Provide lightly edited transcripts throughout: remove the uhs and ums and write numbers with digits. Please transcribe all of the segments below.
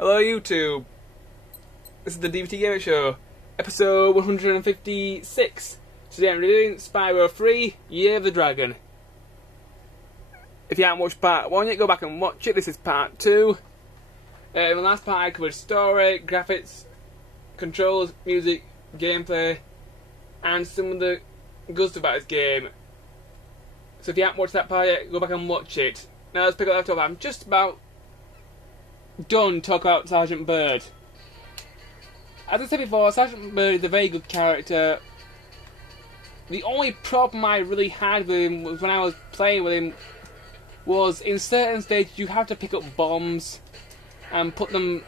Hello YouTube, this is the Dbtgamer show, episode 156. Today I'm reviewing Spyro 3, Year of the Dragon. If you haven't watched part 1 yet, go back and watch it. This is part 2. In the last part I covered story, graphics, controls, music, gameplay, and some of the good stuff about this game. So if you haven't watched that part yet, go back and watch it. Now let's pick up left off. I'm just about done talking about Sergeant Bird. As I said before, Sergeant Bird is a very good character. The only problem I really had with him was when I was playing with him was in certain stages you have to pick up bombs and put them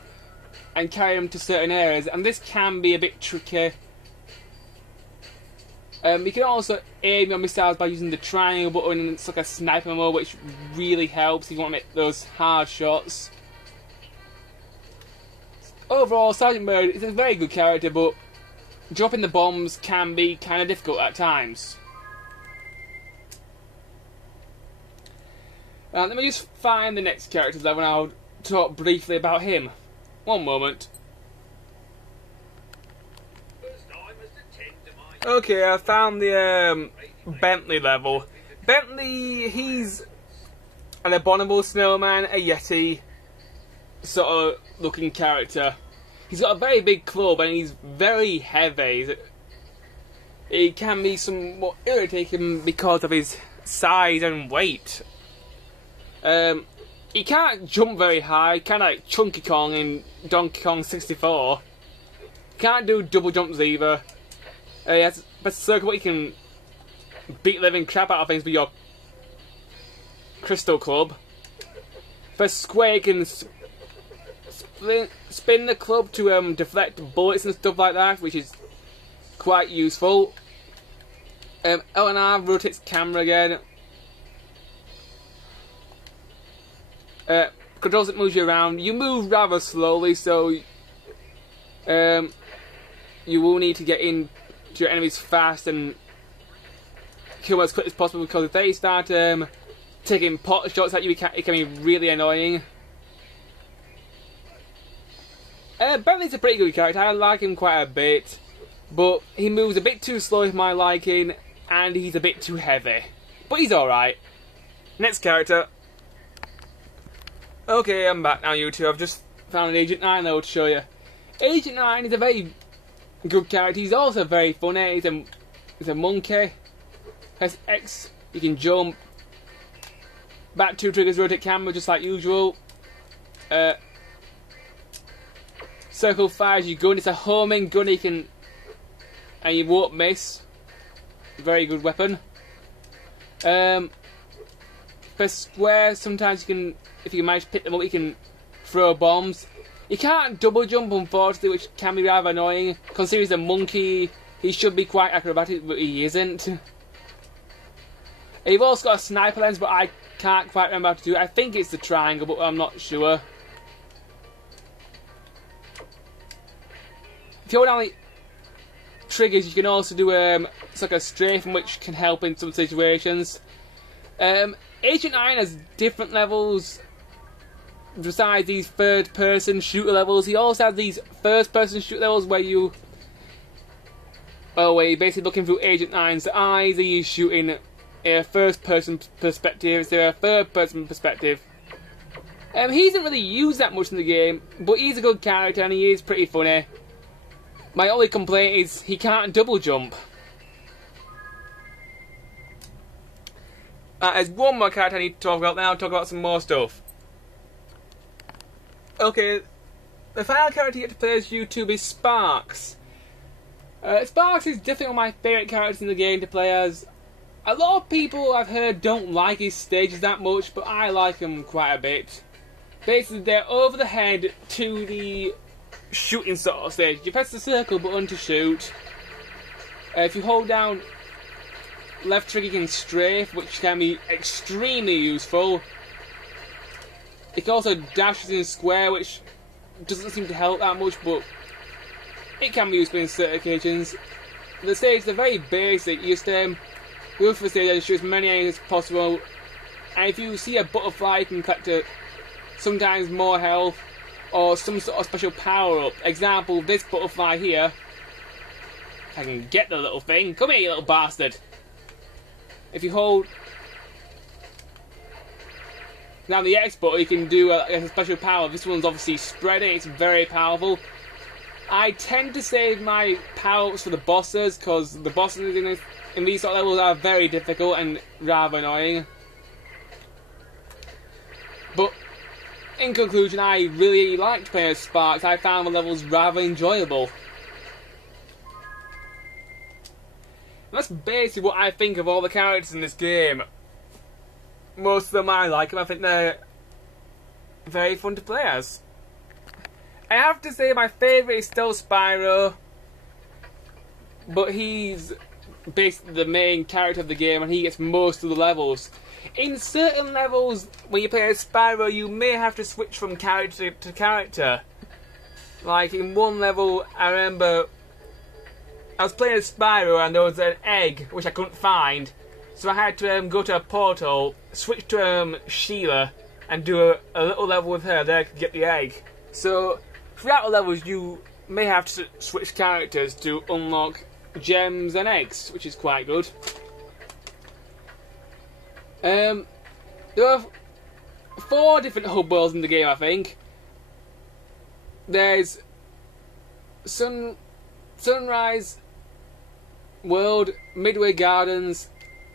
and carry them to certain areas, and this can be a bit tricky. You can also aim your missiles by using the triangle button. It's like a sniper mode, which really helps if you want to make those hard shots. Overall, Sergeant Bird is a very good character, but dropping the bombs can be kind of difficult at times. Let me just find the next character's level and I'll talk briefly about him. One moment. Okay, I found the Bentley level. Bentley, he's an abominable snowman, a yeti sort of looking character. He's got a very big club and he's very heavy. He can be somewhat irritating because of his size and weight. He can't jump very high, kind of like Chunky Kong in Donkey Kong 64. Can't do double jumps either. He has a circle where you can beat the living crap out of things with your crystal club. For square, you can spin the club to deflect bullets and stuff like that, which is quite useful. L&R rotates camera again. Controls it moves you around. You move rather slowly, so you will need to get in to your enemies fast and kill them as quick as possible, because if they start taking pot shots at you, it can be really annoying. Bentley's a pretty good character. I like him quite a bit, but he moves a bit too slow for my liking, and he's a bit too heavy. But he's alright. Next character. Okay, I'm back now, YouTube. I've just found an Agent 9 though to show you. Agent 9 is a very good character. He's also very funny. He's a monkey. Press X, you can jump. Back 2 triggers, rotate camera just like usual. Circle fires your gun. It's a homing gun. And you won't miss. Very good weapon. Press square. Sometimes you can, if you can manage to pick them up, you can throw bombs. You can't double jump, unfortunately, which can be rather annoying. Considering he's a monkey, he should be quite acrobatic, but he isn't. You've also got a sniper lens, but I can't quite remember how to do it. I think it's the triangle, but I'm not sure. If you hold down the triggers, you can also do it's like a strafing, which can help in some situations. Agent 9 has different levels besides these third-person shooter levels. He also has these first-person shooter levels where you're basically looking through Agent 9's eyes, and you're shooting a first-person perspective, so a third-person perspective. He isn't really used that much in the game, but he's a good character and he is pretty funny. My only complaint is he can't double jump. There's one more character I need to talk about now. Talk about some more stuff. Okay, the final character you get to play as YouTube is Sparks. Sparks is definitely one of my favourite characters in the game to play as. A lot of people I've heard don't like his stages that much, but I like him quite a bit. Basically, they're over the head to the shooting sort of stage. You press the circle button to shoot. If you hold down left trigger, you can strafe, which can be extremely useful. It can also dash in square, which doesn't seem to help that much, but it can be useful in certain occasions. The stages are very basic. You just go for the stage and shoot as many enemies as possible. And if you see a butterfly, you can collect sometimes more health. or some sort of special power-up. Example, this butterfly here. If I can get the little thing. Come here, you little bastard. If you hold down the X button, you can do a special power. This one's obviously spreading. It's very powerful. I tend to save my power-ups for the bosses, because the bosses in these sort of levels are very difficult and rather annoying. But in conclusion, I really liked playing as Sparks. I found the levels rather enjoyable. And that's basically what I think of all the characters in this game. Most of them I like them. I think they're very fun to play as. I have to say my favourite is still Spyro, but he's basically the main character of the game and he gets most of the levels. In certain levels, when you play as Spyro, you may have to switch from character to character. Like in one level, I remember I was playing as Spyro and there was an egg which I couldn't find, so I had to go to a portal, switch to Sheila, and do a little level with her. Then I could get the egg. So throughout the levels, you may have to switch characters to unlock gems and eggs, which is quite good. There are 4 different hub worlds in the game, I think. There's Sunrise World, Midway Gardens,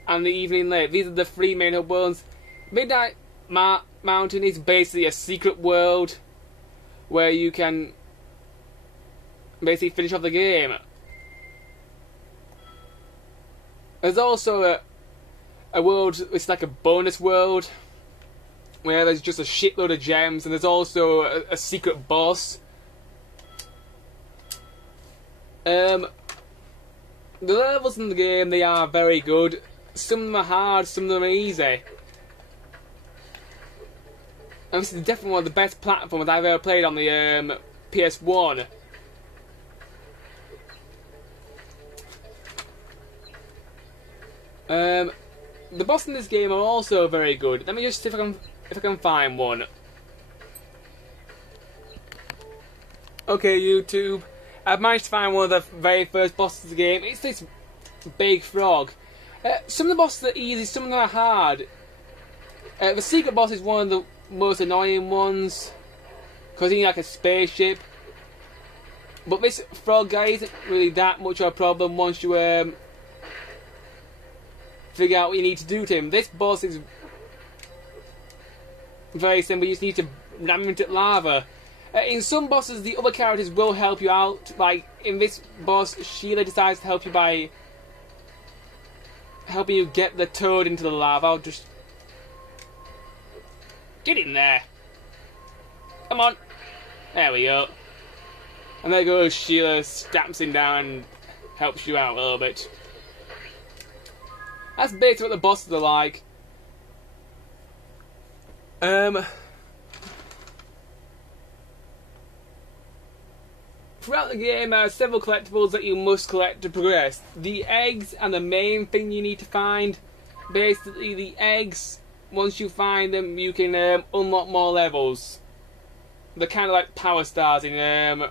and the Evening Lake. These are the 3 main hub worlds. Midnight Mountain is basically a secret world where you can basically finish off the game. There's also a world, it's like a bonus world, where there's just a shitload of gems, and there's also a secret boss. The levels in the game, they are very good. Some of them are hard, some of them are easy. And this is definitely one of the best platforms I've ever played on the PS1. The boss in this game are also very good. Let me just see if I can find one. Okay, YouTube. I've managed to find one of the very first bosses of the game. It's this big frog. Some of the bosses are easy, some of them are hard. The secret boss is one of the most annoying ones, because he's like a spaceship. But this frog guy isn't really that much of a problem once you figure out what you need to do to him. This boss is very simple. You just need to ram him into lava. In some bosses, the other characters will help you out. Like in this boss, Sheila decides to help you by helping you get the toad into the lava. I'll just get in there. Come on. There we go. And there goes Sheila, stamps him down and helps you out a little bit. That's basically what the bosses are like. Throughout the game, there are several collectibles that you must collect to progress. The eggs are the main thing you need to find. Basically, the eggs, once you find them, you can unlock more levels. They're kind of like power stars in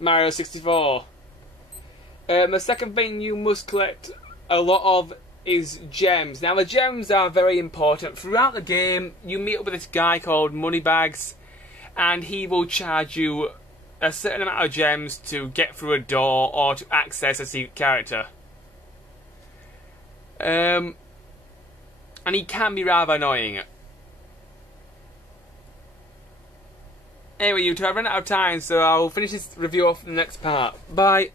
Mario 64. The second thing you must collect a lot of is gems. Now, the gems are very important. Throughout the game, you meet up with this guy called Moneybags, and he will charge you a certain amount of gems to get through a door or to access a secret character. And he can be rather annoying. Anyway, YouTube, I've run out of time, so I'll finish this review off in the next part. Bye!